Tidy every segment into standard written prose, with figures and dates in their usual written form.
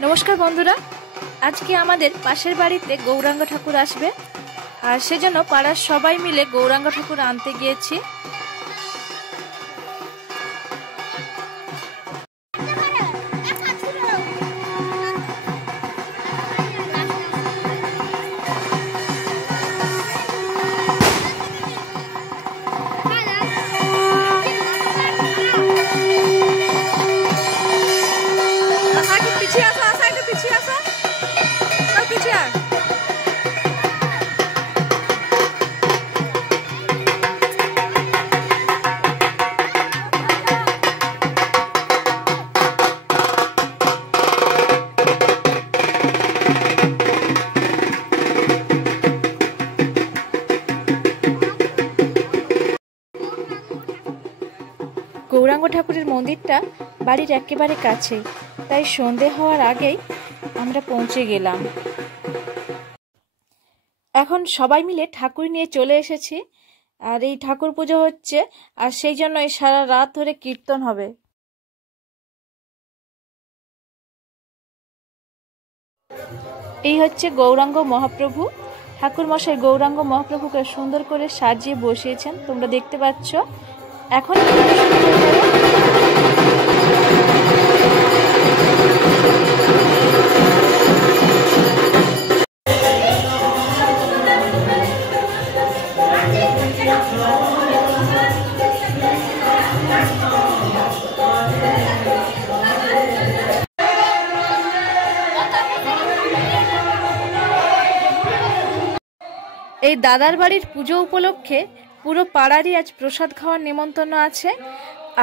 नमस्कार बंधुरा, आज के आमादेर पाशेर बाड़ीते गौरांग ठाकुर आसबे और सेजन्य पाड़ार सबाई मिले गौरांग ठाकुर आनते गियेछि। गौरांग ठाकुरेर मंदिरटा बाड़ीर एकेबारे काछे, ताई सन्धे हওয়ার আগেই আমরা পৌঁছে গেলাম। এখন সবাই মিলে ঠাকুর নিয়ে চলে এসেছি আর এই ঠাকুর পূজা হচ্ছে আর সেই জন্য সারা রাত ধরে কীর্তন হবে। এই হচ্ছে গৌরাঙ্গ মহাপ্রভু। ঠাকুর মশাই গৌরাঙ্গ মহাপ্রভুকে সুন্দর করে সাজিয়ে বসিয়েছেন, তোমরা দেখতে পাচ্ছ। এখন এই দাদার বাড়ির পুজো উপলক্ষে পুরো পাড়ারই আজ প্রসাদ খাওয়ার নিমন্ত্রণ আছে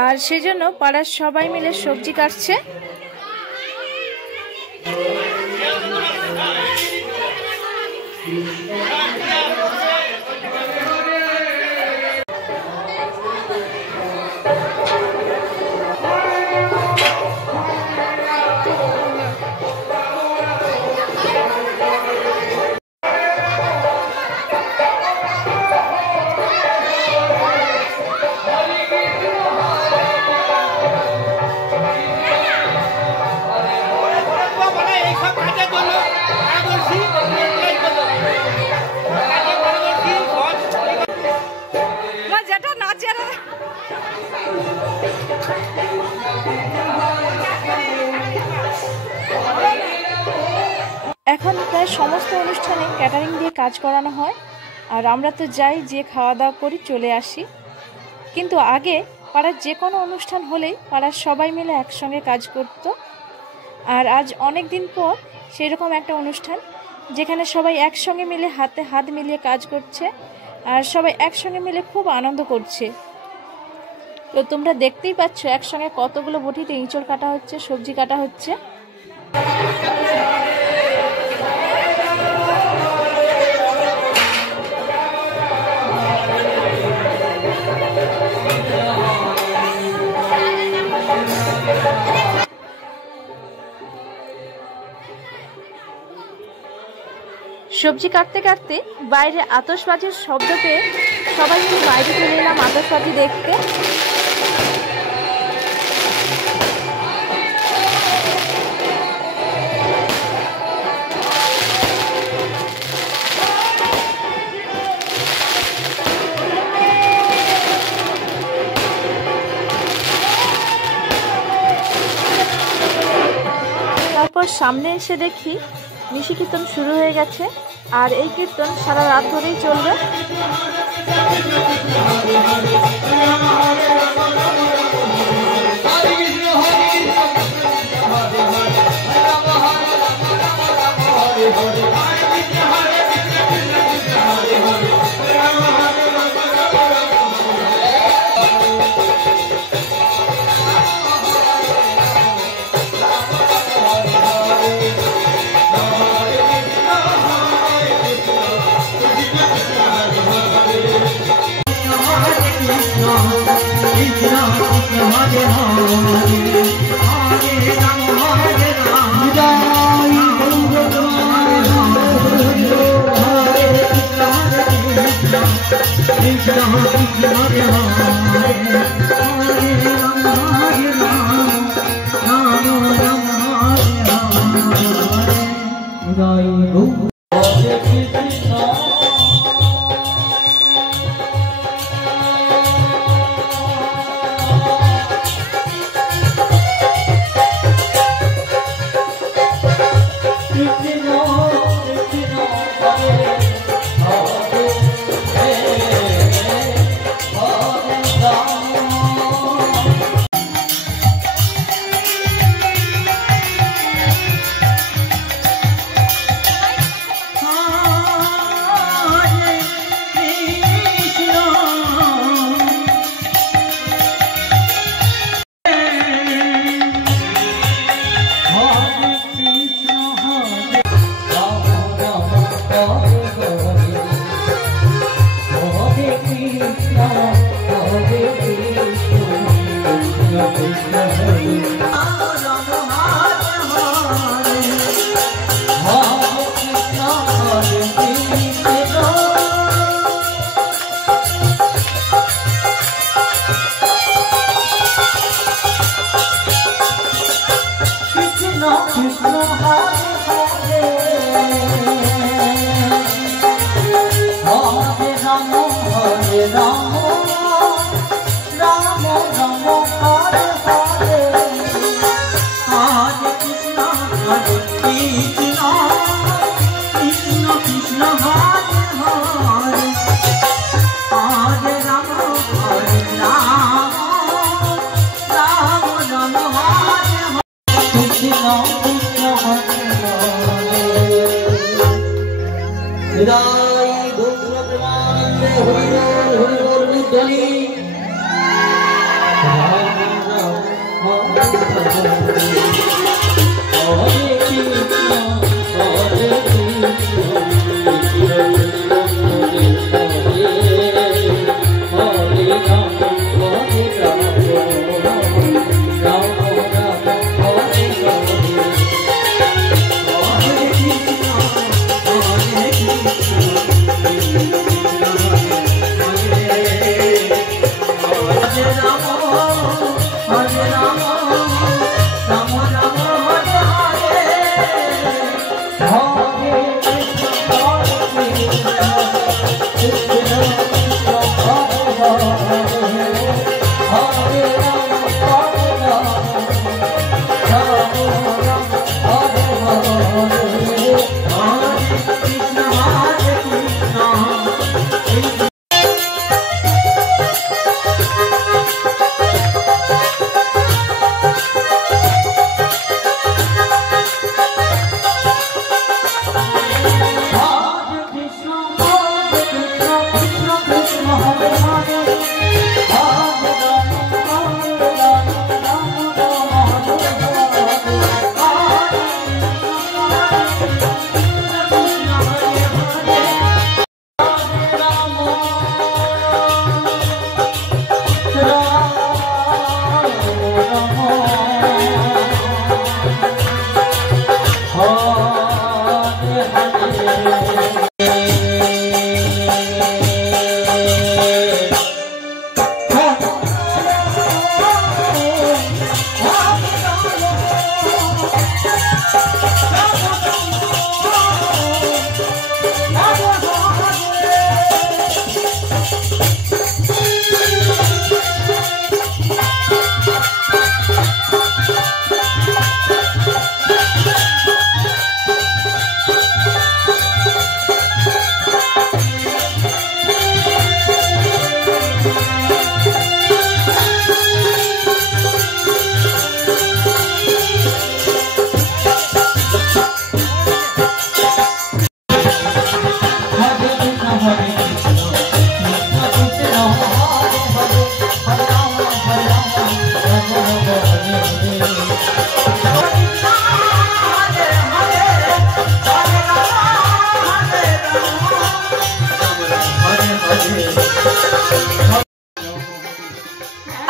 আর সেজন্য পাড়ার সবাই মিলে সবজি কাটছে। এখন প্রায় সমস্ত অনুষ্ঠানে ক্যাটারিং দিয়ে কাজ করানো হয় আর আমরা তো যাই যে খাওয়া দাওয়া করি চলে আসি। কিন্তু আগে পাড়ার যে কোনো অনুষ্ঠান হলেই পাড়ার সবাই মিলে একসঙ্গে কাজ করত। আর আজ অনেক দিন পর সেরকম একটা অনুষ্ঠান যেখানে সবাই একসঙ্গে মিলে হাতে হাত মিলিয়ে কাজ করছে আর সবাই একসঙ্গে মিলে খুব আনন্দ করছে। তো তোমরা দেখতেই পাচ্ছ একসঙ্গে কতগুলো বটিতে ইঁচড় কাটা হচ্ছে, সবজি কাটা হচ্ছে। সবজি কাটতে কাটতে বাইরে আতশবাজির শব্দ পেয়ে সবাই মিলে বাইরে চলে এলাম আতশবাজি দেখতে। তারপর সামনে এসে দেখি নিশি কীর্তন শুরু হয়ে গেছে আর এই কীর্তন সারা রাত ধরেই চলবে। Krishna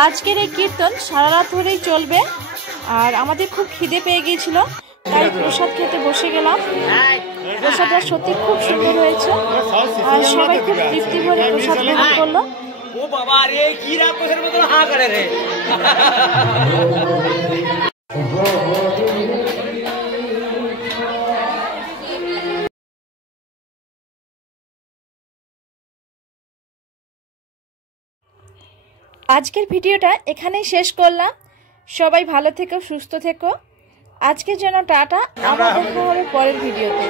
আজকের এই কীর্তন সারা রাত ধরেই চলবে। আর আমাদের খুব খিদে পেয়ে গিয়েছিল, তাই প্রসাদ খেতে বসে গেলাম। প্রসাদটা সত্যি খুব সুন্দর হয়েছে আর সবাই খুব তৃপ্তি ভরে প্রসাদ গ্রহণ করলো। ও বাবা রে, কি রাক্ষসের মতো হা করে রে। আজকের ভিডিওটা এখানেই শেষ করলাম। সবাই ভালো থেকো, সুস্থ থেকো। আজকের জন্য টাটা, আবার দেখা হবে পরের ভিডিওতে।